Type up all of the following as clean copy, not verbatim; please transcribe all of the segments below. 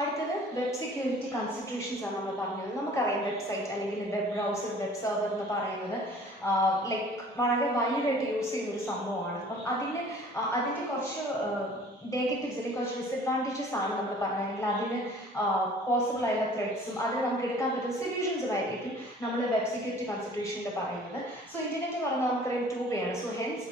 അടുത്തത് web security considerations ആണ് നമ്മൾ പറഞ്ഞത്. നമുക്കറിയാം വെബ്സൈറ്റ് അല്ലെങ്കിൽ വെബ് ബ്രൗസർ, വെബ് സെർവർ എന്ന് പറയുന്നത് വളരെ വൈഡായിട്ട് യൂസ് ചെയ്യുന്ന ഒരു സംഭവമാണ്. അപ്പം അതിൻ്റെ കുറച്ച് നെഗറ്റീവ്സ് അല്ലെങ്കിൽ കുറച്ച് ഡിസഡ്വാൻറ്റേജസ് ആണ് നമ്മൾ പറഞ്ഞതെങ്കിൽ അതിന് പോസിബിൾ ആയുള്ള ത്രെഡ്സും അതിന് നമുക്ക് എടുക്കാൻ പറ്റുന്ന സൊല്യൂഷൻസും ആയിരിക്കും നമ്മൾ വെബ് സെക്യൂരിറ്റി കൺസിഡറേഷനിൽ പറയുന്നത്. സോ ഇൻ്റർനെറ്റ് എന്ന് പറഞ്ഞാൽ നമുക്കറിയാം ടൂ വേ ആണ്. സോ ഹെൻസ്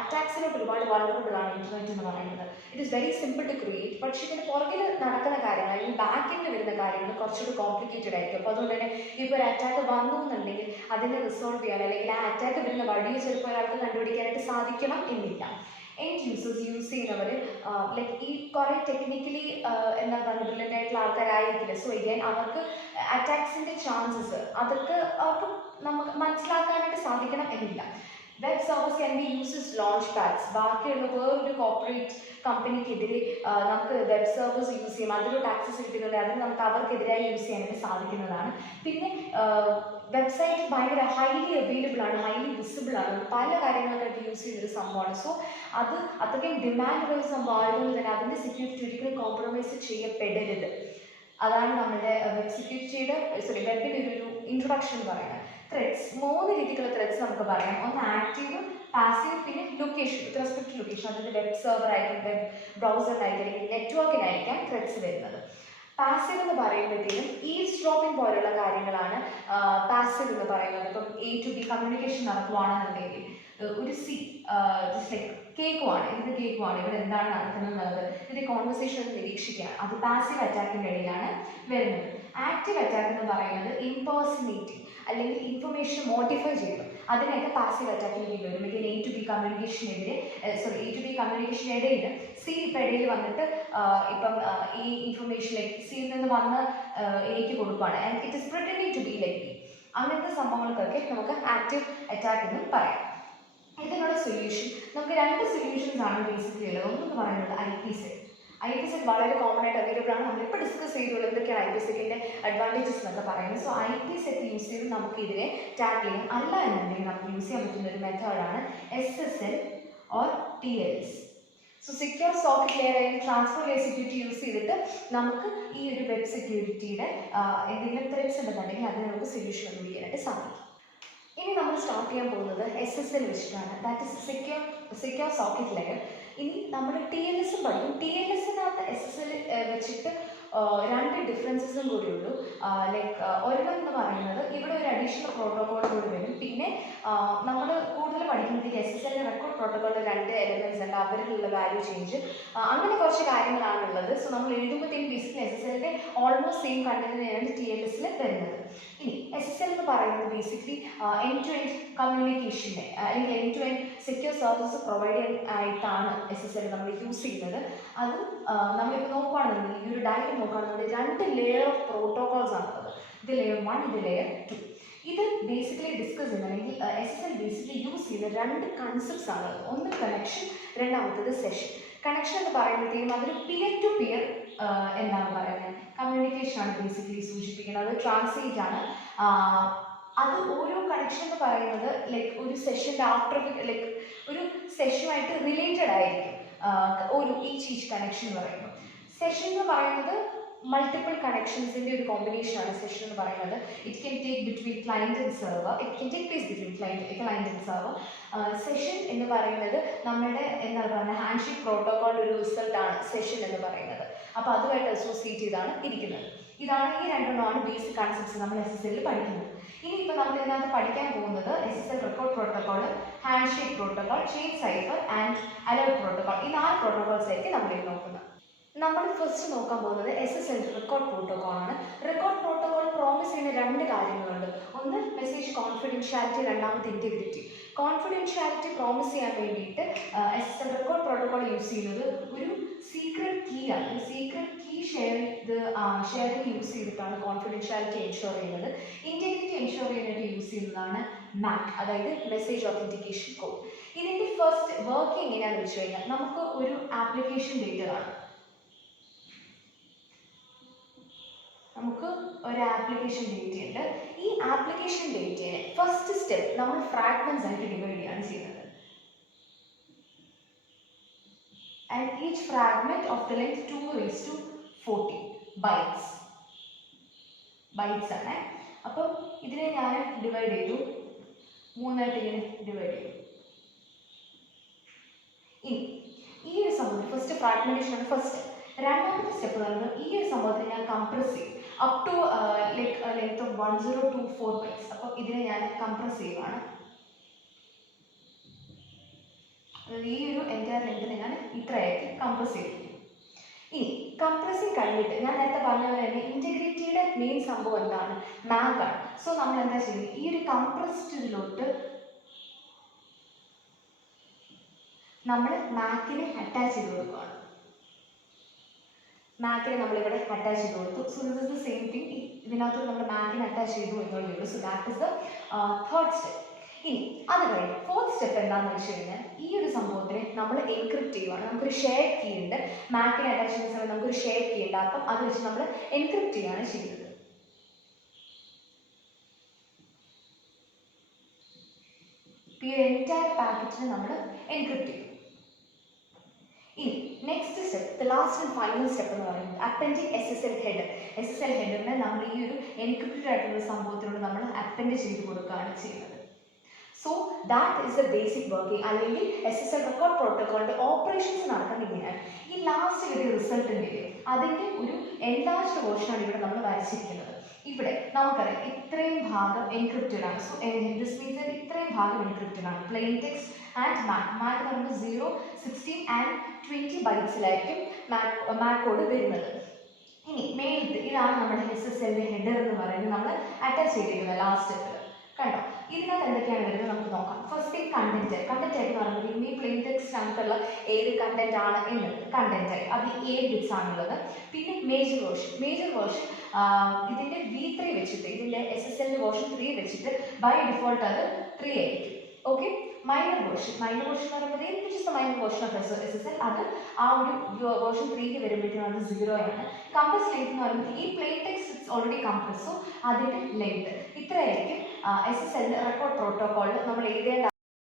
അറ്റാക്സിനോട്ട് ഒരുപാട് വൾണറബിൾ ആണ് ഇൻ്റർനെറ്റ് എന്ന് പറയുന്നത്. It is very simple to create, പക്ഷേ ഇതിന് പുറകിൽ നടക്കുന്ന കാര്യങ്ങൾ അല്ലെങ്കിൽ ബാക്ക് എൻഡിൽ വരുന്ന കാര്യങ്ങൾ കുറച്ചുകൂടി കോംപ്ലിക്കേറ്റഡ് ആയിരിക്കും. അപ്പോൾ അതുകൊണ്ട് തന്നെ ഇപ്പോൾ ഒരു അറ്റാക്ക് വന്നു എന്നുണ്ടെങ്കിൽ അതിനെ റിസോൾവ് ചെയ്യാൻ അല്ലെങ്കിൽ ആ അറ്റാക്ക് വരുന്ന വഴിയെ ചിലപ്പോൾ ഒരാൾക്ക് കണ്ടുപിടിക്കാനായിട്ട് സാധിക്കണം എന്നില്ല. എൻഡ് യൂസേഴ്സ് യൂസ് ചെയ്യുന്നവർ ഈ കുറേ ടെക്നിക്കലി എന്താ പറയുക ബ്രില്യൻ്റ് ആയിട്ടുള്ള ആൾക്കാരായിരിക്കില്ല. സോ ഇഗൈൻ അവർക്ക് അറ്റാക്സിൻ്റെ ചാൻസസ് അവർക്ക് നമുക്ക് മനസ്സിലാക്കാനായിട്ട് സാധിക്കണം എന്നില്ല. Web servers can be use as launch pads. ബാക്കിയുള്ള വേറൊരു കോർപ്പറേറ്റ് കമ്പനിക്കെതിരെ നമുക്ക് വെബ് സർവേഴ്സ് യൂസ് ചെയ്യാം, അതിലോട്ട് ആക്സസ് കിട്ടുന്നത് അതിന് നമുക്ക് അവർക്കെതിരായി യൂസ് ചെയ്യാനായിട്ട് സാധിക്കുന്നതാണ്. പിന്നെ വെബ്സൈറ്റ് ഭയങ്കര ഹൈലി അവൈലബിൾ ആണ്, ഹൈലി വിസിബിൾ ആണ്, പല കാര്യങ്ങൾക്കായിട്ട് യൂസ് ചെയ്യുന്നൊരു സംഭവമാണ്. സോ അത് അത്രയ്ക്കും ഡിമാൻഡുള്ള ഒരു സംഭവം ആയതുകൊണ്ട് തന്നെ അതിൻ്റെ സെക്യൂരിറ്റി ഒരിക്കലും കോംപ്രമൈസ് ചെയ്യപ്പെടരുത്. അതാണ് നമ്മുടെ വെബ് സെക്യൂരിറ്റിയുടെ വെബിൻ്റെ ഒരു ഇൻട്രൊഡക്ഷൻ എന്ന് പറയുന്നത്. ത്രെഡ്സ്, 3 രീതിക്കുള്ള ത്രെഡ്സ് നമുക്ക് പറയാം. ഒന്ന് ആക്റ്റീവ്, പാസീവ്, പിന്നെ location. With respect to location, അതിൻ്റെ വെബ് സെർവറായിരിക്കും, വെബ് ബ്രൗസറിനായിരിക്കും അല്ലെങ്കിൽ നെറ്റ്വർക്കിനായിരിക്കാം ത്രെഡ്സ് വരുന്നത്. പാസീവ് എന്ന് പറയുമ്പോഴത്തേക്കും ഈവ്സ്ഡ്രോപ്പിംഗ് പോലുള്ള കാര്യങ്ങളാണ് പാസീവ് എന്ന് പറയുന്നത്. ഇപ്പം A to B കമ്മ്യൂണിക്കേഷൻ നടക്കുവാണെന്നുണ്ടെങ്കിൽ ഒരു ജസ്റ്റ് ലൈക്ക് കേൾക്കുവാണ്, ഇത് കേൾക്കുവാണ്, ഇവിടെ എന്താണ് നടക്കുന്നത്, ഇതിൻ്റെ കോൺവെർസേഷൻ നിരീക്ഷിക്കുകയാണ്. അത് പാസീവ് അറ്റാക്കിൻ്റെ ഇടയിലാണ് വരുന്നത്. ആക്റ്റീവ് അറ്റാക്ക് എന്ന് പറയുന്നത് ഇംപേഴ്സണേറ്റിംഗ് അല്ലെങ്കിൽ ഇൻഫർമേഷൻ മോഡിഫൈ ചെയ്തു, അതിനെയൊക്കെ പാസീവ് അറ്റാക്കിന് കീഴിൽ വരും. ഇതിൽ A to B കമ്മ്യൂണിക്കേഷനെതിരെ A to B കമ്മ്യൂണിക്കേഷനിടയിൽ C ഇപ്പം ഇടയിൽ വന്നിട്ട് ഇപ്പം ഈ ഇൻഫർമേഷനിലേക്ക് സിയിൽ നിന്ന് വന്ന് എനിക്ക് കൊടുക്കുകയാണ് and it is pretending to be like B. അങ്ങനത്തെ സംഭവങ്ങൾക്കൊക്കെ നമുക്ക് ആക്റ്റീവ് അറ്റാക്ക് എന്ന് പറയാം. ഇതിനുള്ള സൊല്യൂഷൻ നമുക്ക് 2 സൊല്യൂഷൻസ് ആണ് ബേസിക്കലി ഉള്ളത്. ഒന്നെന്ന് പറയുന്നത് IP-SET വളരെ കോമൺ ആയിട്ട് അവൈലബിൾ ആണ്. നമ്മളിപ്പോൾ ഡിസ്കസ് ചെയ്തുള്ള എന്തൊക്കെയാണ് IP-SETൻ്റെ അഡ്വാൻറ്റേജസ് എന്നൊക്കെ പറയുന്നത്. സോ IP-SET യൂസ് ചെയ്ത് നമുക്ക് ഇതിനെ ടാക്കിൾ ചെയ്യാം. അല്ല എന്നുണ്ടെങ്കിൽ നമുക്ക് യൂസ് ചെയ്യാൻ പറ്റുന്ന ഒരു മെത്തേഡാണ് SSL or TLS. So secure socket layer അല്ലെങ്കിൽ ട്രാൻസ്ഫർ ലെയർ സെക്യൂരിറ്റി യൂസ് ചെയ്തിട്ട് നമുക്ക് ഈ ഒരു വെബ് സെക്യൂരിറ്റിയുടെ എന്തെങ്കിലും ത്രെഡ്സ് ഉണ്ടെന്നുണ്ടെങ്കിൽ അതിന് നമുക്ക് സൊല്യൂഷൻ കണ്ടുപിടിക്കാനായിട്ട് സാധിക്കും. ഇനി നമ്മൾ സ്റ്റാർട്ട് ചെയ്യാൻ പോകുന്നത് SSL വെച്ചിട്ടാണ്, that is secure socket layer. ഇനി നമ്മൾ TLS പഠിക്കും. TLSനകത്ത് SSL വെച്ചിട്ട് 2 ഡിഫറൻസസും കൂടിയുള്ളൂ. ഒരെണ്ണം എന്ന് പറയുന്നത് ഇവിടെ ഒരു അഡീഷണൽ പ്രോട്ടോകോൾ കൂടി വരും. പിന്നെ നമ്മൾ കൂടുതൽ പഠിക്കുമ്പോഴത്തേക്ക് SSL റെക്കോർഡ് പ്രോട്ടോകോളിൽ 2 എലമെൻറ്റ്സ് ഉണ്ട്, അവരിലുള്ള വാല്യൂ ചേഞ്ച്, അങ്ങനെ കുറച്ച് കാര്യങ്ങളാണുള്ളത്. സോ നമ്മൾ എഴുതുമ്പോഴത്തേക്കും ബേസിക്കലി SSLൻ്റെ ഓൾമോസ്റ്റ് സെയിം കണ്ടന്റ് തന്നെയാണ് TLSൽ വരുന്നത്. ഇനി SSL എന്ന് പറയുന്നത് ബേസിക്കലി എൻഡ് ടു എൻഡ് കമ്മ്യൂണിക്കേഷൻ്റെ അല്ലെങ്കിൽ end to end secure service provide ആയിട്ടാണ് SSL നമ്മൾ യൂസ് ചെയ്യുന്നത്. അത് നമ്മളിപ്പോൾ നോക്കുകയാണെന്നുണ്ടെങ്കിൽ ഈ ഒരു ഡയഗ്രം നോക്കുകയാണെന്നുണ്ടെങ്കിൽ 2 ലെയർ ഓഫ് പ്രോട്ടോകോൾസ് ആണുള്ളത്. ഇത് ലെയർ 1, ഇത് ലെയർ 2. ഇത് ബേസിക്കലി ഡിസ്കസ് ചെയ്യുന്നതെങ്കിൽ SSL ബേസിക്കലി യൂസ് ചെയ്യുന്ന 2 കൺസെപ്റ്റ്സ് ആണ്. ഒന്ന് കണക്ഷൻ, രണ്ടാമത്തേത് സെഷൻ. കണക്ഷൻ എന്ന് പറയുമ്പോഴത്തേക്കും അതൊരു പിയർ ടു പിയർ എന്താണ് പറയുന്നത് കമ്മ്യൂണിക്കേഷൻ ആണ് ബേസിക്കലി സൂചിപ്പിക്കുന്നത്. അത് ട്രാൻസ്ലേറ്റ് ആണ്. അത് ഓരോ കണക്ഷൻ എന്ന് പറയുന്നത് ഒരു സെഷൻ്റെ ആഫ്റ്റർ ഒരു സെഷനുമായിട്ട് റിലേറ്റഡ് ആയിരിക്കും ഒരു ഈച്ച് കണക്ഷൻ എന്ന് പറയുമ്പോൾ. സെഷൻ എന്ന് പറയുന്നത് മൾട്ടിപ്പിൾ കണക്ഷൻസിൻ്റെ ഒരു കോമ്പിനേഷനാണ് സെഷൻ എന്ന് പറയുന്നത്. It can take between client and server, it can take place between client and server. Session എന്ന് പറയുന്നത് നമ്മുടെ എന്താണ് പറയുന്നത് ഹാൻഡ് ഷേക്ക് പ്രോട്ടോകോൾ ഒരു റിസൾട്ടാണ് സെഷൻ എന്ന് പറയുന്നത്. അപ്പോൾ അതുമായിട്ട് അസോസിയേറ്റ് ചെയ്താണ് ഇരിക്കുന്നത്. ഇതാണ് ഈ 2 ബേസിക് കൺസെപ്റ്റ്സ് നമ്മൾ SSLൽ പഠിക്കുന്നത്. ഇനിയിപ്പോൾ നമ്മൾ ഇതിനകത്ത് പഠിക്കാൻ പോകുന്നത് SSL record protocol, hand shake protocol, chain cipher and alert protocol. ഈ 4 പ്രോട്ടോകോൾസ് ആയിരിക്കും നമ്മളിത് നോക്കുന്നത്. നമ്മൾ ഫസ്റ്റ് നോക്കാൻ പോകുന്നത് SSL റെക്കോർഡ് പ്രോട്ടോകോൾ ആണ്. റെക്കോർഡ് പ്രോട്ടോകോൾ പ്രോമിസ് ചെയ്യുന്ന 2 കാര്യങ്ങളുണ്ട്. ഒന്ന് മെസ്സേജ് കോൺഫിഡൻഷ്യാലിറ്റി, രണ്ടാമത്തെ ഇൻറ്റഗ്രിറ്റി. കോൺഫിഡൻഷ്യാലിറ്റി പ്രോമിസ് ചെയ്യാൻ വേണ്ടിയിട്ട് SSL റെക്കോർഡ് പ്രോട്ടോകോൾ യൂസ് ചെയ്യുന്നത് ഒരു സീക്രട്ട് കീ ആണ്. സീക്രട്ട് കീ ഷെയറിംഗ് യൂസ് ചെയ്തിട്ടാണ് കോൺഫിഡൻഷ്യാലിറ്റി എൻഷുർ ചെയ്യുന്നത്. ഇൻറ്റഗ്രിറ്റി എൻഷുർ ചെയ്യാനായിട്ട് യൂസ് ചെയ്യുന്നതാണ് MAC, അതായത് മെസ്സേജ് ഓതൻറ്റിക്കേഷൻ കോഡ്. ഇതിൻ്റെ ഫസ്റ്റ് വർക്ക് എങ്ങനെയാണെന്ന് വെച്ച് കഴിഞ്ഞാൽ നമുക്ക് ഒരു ആപ്ലിക്കേഷൻ ഡേറ്റ കാണാം. നമുക്ക് ഒരു ആപ്ലിക്കേഷൻ ഡേറ്റയുണ്ട്. ഈ ആപ്ലിക്കേഷൻ ഡേറ്റയെ ഫസ്റ്റ് സ്റ്റെപ്പ് നമ്മൾ ഫ്രാഗ്മെന്റ്സ് ആയിട്ട് ഡിവൈഡ് ചെയ്യാണ് ചെയ്യുന്നത്. And each fragment of the length 2 raised to 14. Bytes ആണ്. അപ്പം ഇതിനെ ഞാൻ ഡിവൈഡ് ചെയ്തു, 3 ആയിട്ട് ഇങ്ങനെ ഡിവൈഡ് ചെയ്തു. ഇനി ഈ ഒരു സംഭവത്തിൽ ഫസ്റ്റ് ഫ്രാഗ്മെന്റേഷൻ ആണ് ഫസ്റ്റ്. രണ്ടാമത്തെ സ്റ്റെപ്പ് എന്ന് പറയുന്നത് ഈ ഒരു സംഭവത്തിൽ ഞാൻ കംപ്രസ് ചെയ്യും up to length of 1024 bytes. അപ്പം ഇതിനെ ഞാൻ കംപ്രസ് ചെയ്യുകയാണ്. ഈ ഒരു എൻറ്റയർ ലെങ്തിനെ ഞാൻ ഇത്രയായിട്ട് കംപ്രസ് ചെയ്തിരിക്കും. ഇനി കംപ്രസിങ് കഴിഞ്ഞിട്ട് ഞാൻ നേരത്തെ പറഞ്ഞ പോലെ തന്നെ ഇൻറ്റഗ്രിറ്റിയുടെ മെയിൻ സംഭവം എന്താണ്? മാക് ആണ്. സോ നമ്മൾ എന്താ ചെയ്യുന്നത്? ഈ ഒരു കംപ്രസ്ഡിലോട്ട് നമ്മൾ മാക്കിനെ അറ്റാച്ച് ചെയ്ത് കൊടുക്കുകയാണ്. മാക്കിനെ നമ്മളിവിടെ അറ്റാച്ച് ചെയ്ത് കൊടുത്തു. So this is the same thing. ഇതിനകത്ത് നമ്മൾ മാക്കിനെ അറ്റാച്ച് ചെയ്തു എന്നുള്ളതേ ഉള്ളൂ. So that is the third step. ഇനി അത് കഴിഞ്ഞ് ഫോർത്ത് സ്റ്റെപ്പ് എന്താണെന്ന് വെച്ച് കഴിഞ്ഞാൽ ഈ ഒരു സംഭവത്തിനെ നമ്മൾ എൻക്രിപ്റ്റ് ചെയ്യുവാണ്. നമുക്കൊരു ഷെയർഡ് കീ ഉണ്ട്. മാക്കിനെ അറ്റാച്ച് ചെയ്യുന്ന സമയത്ത് നമുക്കൊരു ഷെയർഡ് കീ ഉണ്ട്. അപ്പം അത് വെച്ച് നമ്മൾ എൻക്രിപ്റ്റ് ചെയ്യുകയാണ് ചെയ്യുന്നത്. ഈ ഒരു എൻറ്റയർ പാക്കറ്റിനെ നമ്മൾ എൻക്രിപ്റ്റ് ചെയ്യും. ഇനി next step, the last and final step എന്ന് പറയുന്നത് അപ്പൻഡിങ് SSL ഹെഡർ. SSL ഹെഡറിനെ നമ്മൾ ഈ ഒരു എൻക്രിപ്റ്റഡ് ആയിട്ടുള്ള സംഭവത്തിനോട് നമ്മൾ അപ്പൻഡ് ചെയ്ത് കൊടുക്കുകയാണ് ചെയ്യുന്നത്. So that is the basic working. അല്ലെങ്കിൽ SSL റെക്കോർഡ് പ്രോട്ടോക്കോളിൻ്റെ ഓപ്പറേഷൻസ് നടക്കുന്നത് ഇങ്ങനെയാണ്. ഈ ലാസ്റ്റ് കിട്ടിയ റിസൾട്ടിൻ്റെ അതിൻ്റെ ഒരു എൻലാർജ്ഡ് വേർഷനാണ് ഇവിടെ നമ്മൾ വരച്ചിരിക്കുന്നത്. ഇവിടെ നമുക്കറിയാം ഇത്രയും ഭാഗം എൻക്രിപ്റ്റഡ് ആണ്. സോ ദിസ് മീൻസ് ദാറ്റ് ഇത്രയും ഭാഗം എൻക്രിപ്റ്റഡ് ആണ്. പ്ലെയിൻ ടെക്സ്റ്റ് ആൻഡ് മാക് എന്ന് പറയുമ്പോൾ 0, 16 ആൻഡ് 20 ബൈറ്റ്സിലായിരിക്കും മാക് കോഡ് വരുന്നത്. ഇനി മെയിൻത്ത് ഇതാണ് നമ്മുടെ SSL ഹെഡർ എന്ന് പറയുന്നത് നമ്മൾ അറ്റാച്ച് ചെയ്തിരിക്കുന്നത് ലാസ്റ്റ് സ്റ്റെപ്പിൽ. കണ്ടോ? ഇതിനകത്ത് എന്തൊക്കെയാണ് വരുന്നത് നമുക്ക് നോക്കാം. ഫസ്റ്റ് തിങ് കണ്ടന്റ് ആയിട്ട് പറയുന്നത് ഈ പ്ലെയിൻ ടെക്സ്റ്റ് നമുക്കുള്ള ഏത് കണ്ടന്റ് ആണ് എന്നത് കണ്ടന്റ് ആയി അത് 7 ബിറ്റ്സ് ആണുള്ളത്. പിന്നെ മേജർ വേർഷൻ ഇതിന്റെ V3 വെച്ചിട്ട് ഇതിന്റെ SSL വേർഷൻ 3 വെച്ചിട്ട് ബൈ ഡിഫോൾട്ട് അത് 3 ആയിരിക്കും. ഓക്കെ. മൈനർ വേർഷൻ എന്ന് പറയുന്നത് which is the minor version of SSL അത് ആ ഒരു വേർഷൻ 3 വരുമ്പോഴത്തേക്കും അത് 0 ആണ്. കംപ്രസ് ലെങ്ത് എന്ന് പറയുന്നത് ഈ plain text it's already compress, so അതിന്റെ ലെങ്ത് ഇത്രയായിരിക്കും SSL റെക്കോർഡ് പ്രോട്ടോക്കോളിൽ നമ്മൾ എഴുതേണ്ട